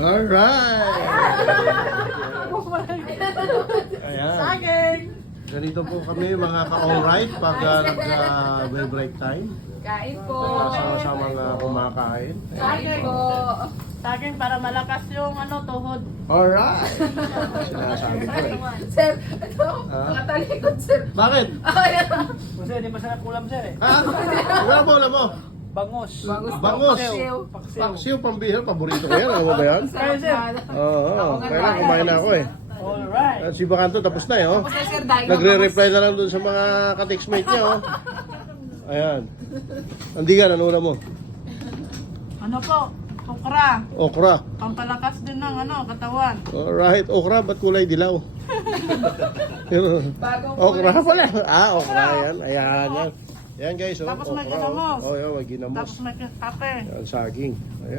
Alright! Ayan. Saging! Ganito po kami mga ka-alright pag nag-break time. Kain po. Sama-sama kumakain. Kain po. Saging para malakas yung tuhod. Alright! Sinasabi ko eh. Sir, ito, nakatalikod, sir. Bakit? Ayan. Kasi hindi masarap ulam sir eh. Ha? Wala mo, alam mo. Bangos. Bangos. Paksiw. Paksiw, pambihal, paborito ko yan. Alam mo ba yan? Kaya sir. Oo, kailan kumain na ako eh. Alright. At si Bakanto tapos na eh. Oh. Tapos na, sir, dahil Nagre-reply na lang dun sa mga ka-textmate niya. Oh. Ayan. Andigan, ano na mo? Ano po? Okra. Okra. Pampalakas din ng katawan. Alright, okra, ba't kulay dilaw? bagong Okra pala. Ah, okra yan. Ayan, yan. Yan guys, oh. Tapos may okra, ginamos. Oh, yan, may ginamos. Tapos may kape. Yan, saging. Ayan.